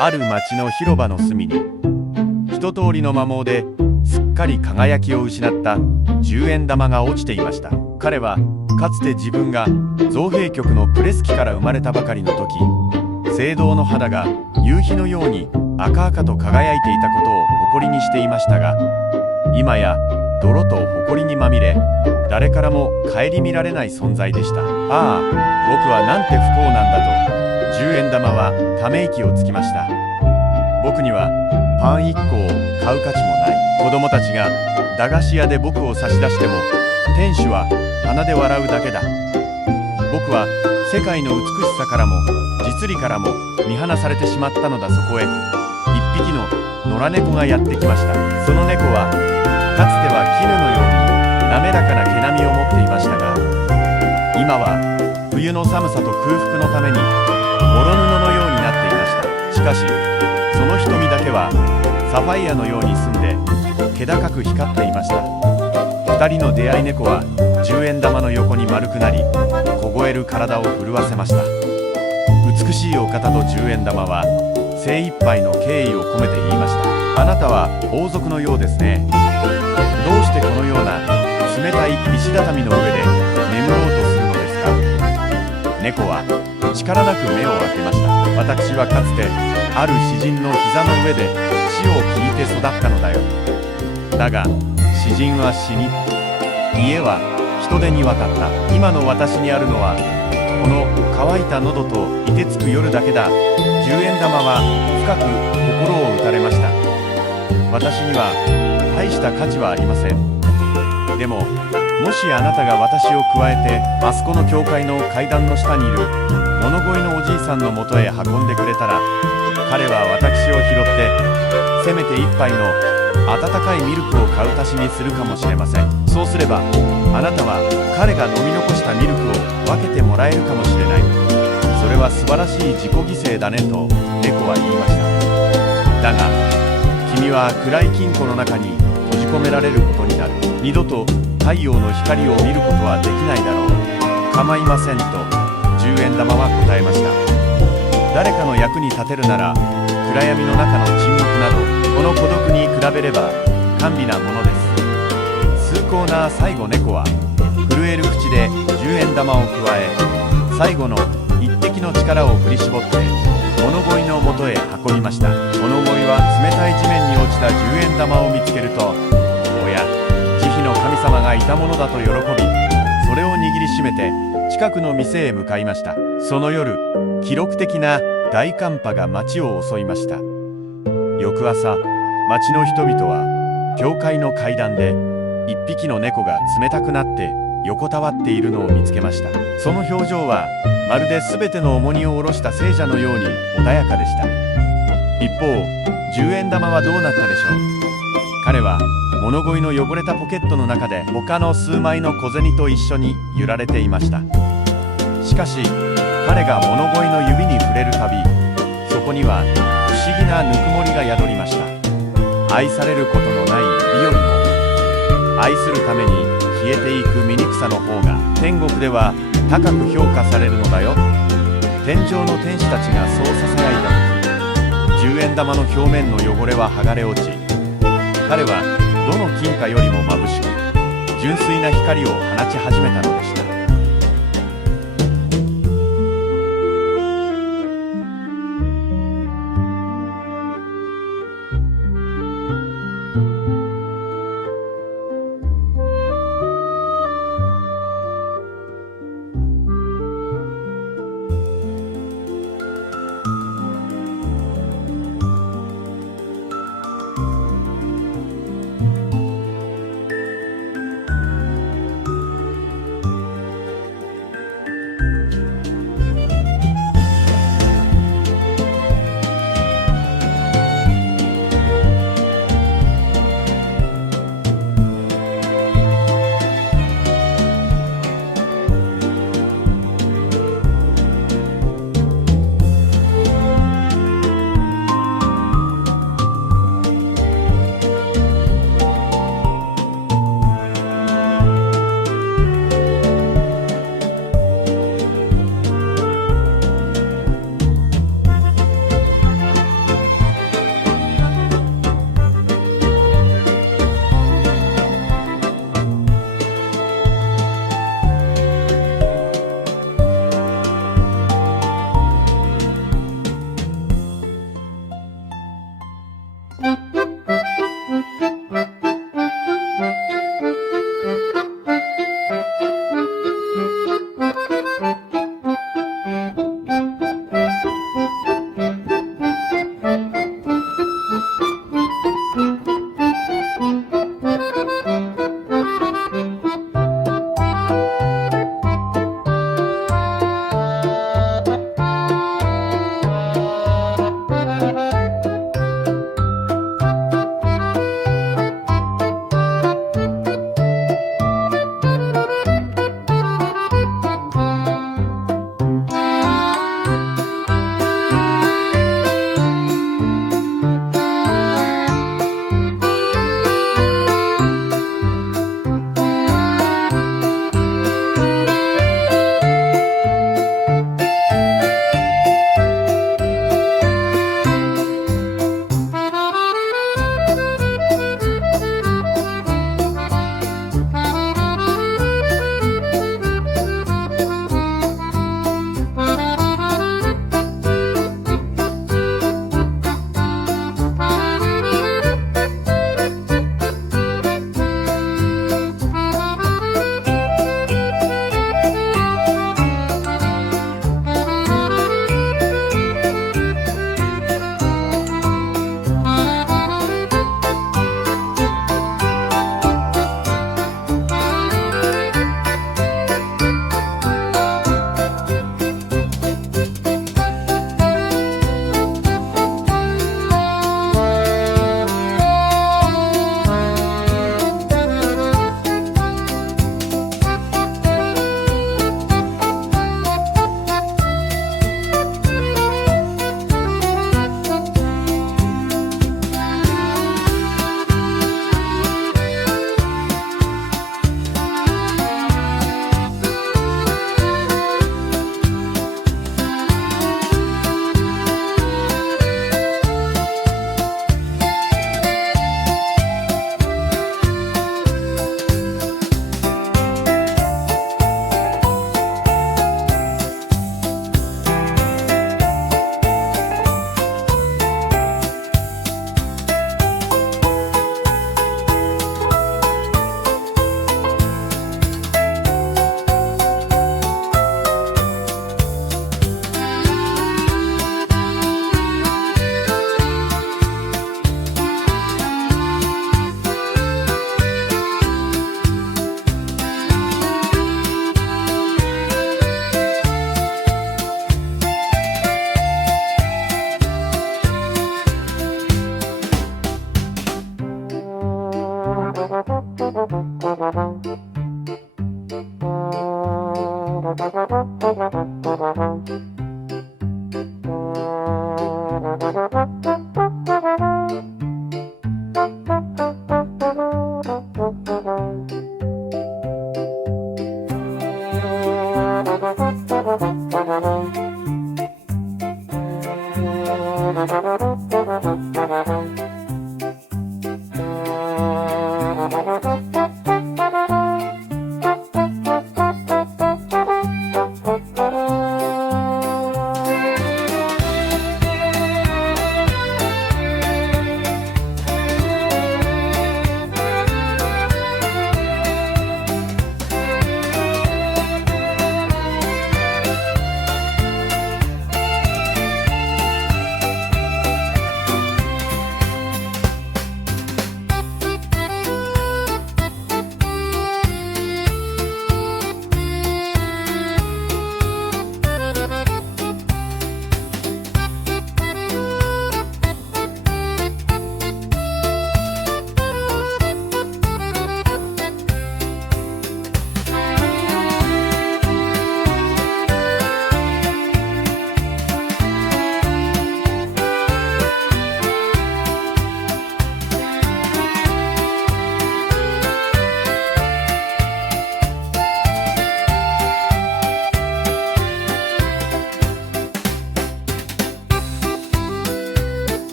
ある町の広場の隅に、一通りの摩耗ですっかり輝きを失った10円玉が落ちていました。彼はかつて自分が造幣局のプレス機から生まれたばかりの時、青銅の肌が夕日のように赤々と輝いていたことを誇りにしていましたが、今や泥と埃にまみれ、誰からも顧みられない存在でした。ああ、僕はなんて不幸なんだと、10円玉はため息をつきました。僕にはパン1個を買う価値もない。子供たちが駄菓子屋で僕を差し出しても、店主は鼻で笑うだけだ。僕は世界の美しさからも実利からも見放されてしまったのだ。そこへ一匹の野良猫がやってきました。その猫はかつては絹のように滑らかな毛並みを持っていましたが、今は冬の寒さと空腹のためにボロ布のようになっていました。しかしその瞳だけはサファイアのように澄んで気高く光っていました。二人の出会い猫は10円玉の横に丸くなり、凍える体を震わせました。美しいお方と10円玉は精一杯の敬意を込めて言いました。あなたは王族のようですね。どうしてこのような冷たい石畳の上で眠ろうとするのですか。猫は力なく目を開けました。私はかつてある詩人の膝の上で詩を聞いて育ったのだよ。だが詩人は死に、家は人手に渡った。今の私にあるのはこの乾いた喉と凍てつく夜だけだ。10円玉は深く心を打たれました。私には大した価値はありません。でももしあなたが私を加えてあそこの教会の階段の下にいる物乞いのおじいさんのもとへ運んでくれたら、彼は私を拾ってせめて一杯の温かいミルクを買う足しにするかもしれません。そうすればあなたは彼が飲み残したミルクを分けてもらえるかもしれない。それは素晴らしい自己犠牲だねと猫は言いました。だが君は暗い金庫の中に閉じ込められることになる。二度と太陽の光を見ることはできないだろう。構いませんと10円玉は答えました。誰かの役に立てるなら暗闇の中の沈黙などこの孤独に比べれば甘美なものです。崇高な最後、猫は震える口で10円玉を加え、最後の一滴の力を振り絞って物乞いのもとへ運びました。物乞いは冷たい地面に落ちた10円玉を見つけると、おや、慈悲の神様がいたものだと喜び、それを握りしめて近くの店へ向かいました。その夜、記録的な大寒波が町を襲いました。翌朝、町の人々は教会の階段で一匹の猫が冷たくなって横たわっているのを見つけました。その表情はまるで全ての重荷を下ろした聖者のように穏やかでした。一方、10円玉はどうなったでしょう。彼は物乞いの汚れたポケットの中で他の数枚の小銭と一緒に揺られていました。しかし彼が物乞いの指に触れるたび、そこには不思議なぬくもりが宿りました。愛されることのない美よりも、愛するために消えていく醜さの方が天国では高く評価されるのだよ。天上の天使たちがそうささやいた時、10円玉の表面の汚れは剥がれ落ち、彼はどの金貨よりも眩しく純粋な光を放ち始めたのでした。